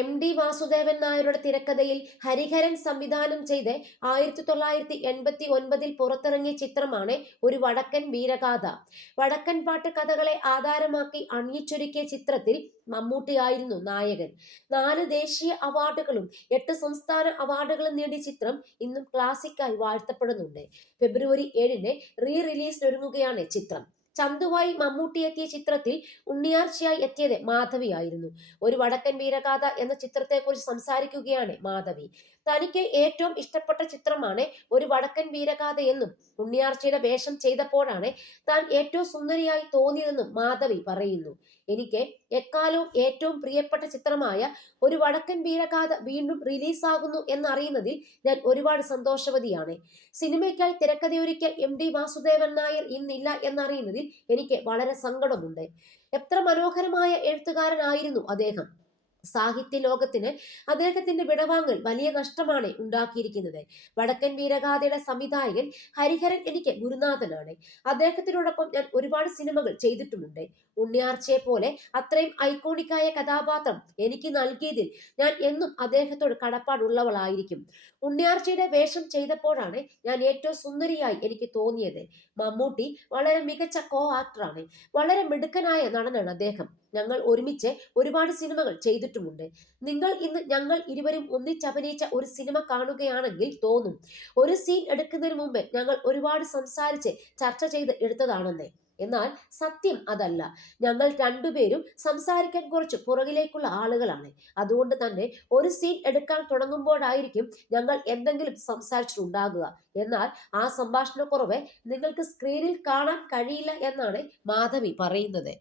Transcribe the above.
MD Vasudevan നായരുടെ തിരക്കഥയിൽ ഹരിഹരൻ സംവിധാനം ചെയ്ത് 1989 പുറത്തിറങ്ങിയ ചിത്രമാണ് ഒരു വടക്കൻ വീരഗാഥ. വടക്കൻ പാട്ട് കഥകളെ ആധാരമാക്കി അണിയിച്ചൊരുക്കിയ ചിത്രത്തിൽ മമ്മൂട്ടിയായിരുന്നു നായകൻ. 4 ദേശീയ അവാർഡുകളും 8 സംസ്ഥാന അവാർഡുകളും നേടിയ ചിത്രം ഇന്നും ക്ലാസിക്കായി വാഴ്ത്തപ്പെടുന്നുണ്ട്. ഫെബ്രുവരി 7-ന് റിലീസിനൊരുങ്ങുകയാണ് ചിത്രം. ചന്തുവായി മമ്മൂട്ടി എത്തിയ ചിത്രത്തിൽ ഉണ്ണിയാർച്ചയായി എത്തിയത് മാധവിയായിരുന്നു. ഒരു വടക്കൻ വീരഗാഥ എന്ന ചിത്രത്തെക്കുറിച്ച് സംസാരിക്കുകയാണ് മാധവി. തനിക്ക് ഏറ്റവും ഇഷ്ടപ്പെട്ട ചിത്രമാണ് ഒരു വടക്കൻ വീരഗാഥ എന്നും ഉണ്ണിയാർച്ചയുടെ വേഷം ചെയ്തപ്പോഴാണ് താൻ ഏറ്റവും സുന്ദരിയായി തോന്നിയതെന്നും മാധവി പറയുന്നു. എനിക്ക് എക്കാലവും ഏറ്റവും പ്രിയപ്പെട്ട ചിത്രമായ ഒരു വടക്കൻ വീരഗാഥ വീണ്ടും റിലീസാകുന്നു എന്നറിയുന്നതിൽ ഞാൻ ഒരുപാട് സന്തോഷവതിയാണ്. സിനിമയ്ക്കായി തിരക്കഥയൊരുക്കിയ MD വാസുദേവൻ നായർ ഇന്നില്ല എന്നറിയുന്നതിൽ എനിക്ക് വളരെ സങ്കടമുണ്ട്. എത്ര മനോഹരമായ എഴുത്തുകാരനായിരുന്നു അദ്ദേഹം. സാഹിത്യ ലോകത്തിന് അദ്ദേഹത്തിന്റെ വിടവാങ്ങൽ വലിയ നഷ്ടമാണ് ഉണ്ടാക്കിയിരിക്കുന്നത്. വടക്കൻ വീരഗാഥയുടെ സംവിധായകൻ ഹരിഹരൻ എനിക്ക് ഗുരുനാഥനാണ്. അദ്ദേഹത്തിനോടൊപ്പം ഞാൻ ഒരുപാട് സിനിമകൾ ചെയ്തിട്ടുമുണ്ട്. ഉണ്ണിയാർച്ചയെ പോലെ അത്രയും ഐക്കോണിക്കായ കഥാപാത്രം എനിക്ക് നൽകിയതിൽ ഞാൻ എന്നും അദ്ദേഹത്തോട് കടപ്പാടുള്ളവളായിരിക്കും. ഉണ്ണിയാർച്ചയുടെ വേഷം ചെയ്തപ്പോഴാണ് ഞാൻ ഏറ്റവും സുന്ദരിയായി എനിക്ക് തോന്നിയത്. മമ്മൂട്ടി വളരെ മികച്ച ആക്ടറാണ്. വളരെ മിടുക്കനായ നടനാണ് അദ്ദേഹം. ഞങ്ങൾ ഒരുമിച്ച് ഒരുപാട് സിനിമകൾ ചെയ്തിട്ടുമുണ്ട്. നിങ്ങൾ ഇന്ന് ഞങ്ങൾ ഇരുവരും ഒന്നിച്ചഭിനയിച്ച ഒരു സിനിമ കാണുകയാണെങ്കിൽ തോന്നും ഒരു സീൻ എടുക്കുന്നതിന് മുമ്പ് ഞങ്ങൾ ഒരുപാട് സംസാരിച്ച് ചർച്ച ചെയ്ത് എടുത്തതാണെന്ന്. എന്നാൽ സത്യം അതല്ല. ഞങ്ങൾ രണ്ടുപേരും സംസാരിക്കാൻ കുറച്ച് പുറകിലേക്കുള്ള ആളുകളാണ്. അതുകൊണ്ട് തന്നെ ഒരു സീൻ എടുക്കാൻ തുടങ്ങുമ്പോഴായിരിക്കും ഞങ്ങൾ എന്തെങ്കിലും സംസാരിച്ചിട്ടുണ്ടാകുക. എന്നാൽ ആ സംഭാഷണക്കുറവ് നിങ്ങൾക്ക് സ്ക്രീനിൽ കാണാൻ കഴിയില്ല എന്നാണ് മാധവി പറയുന്നത്.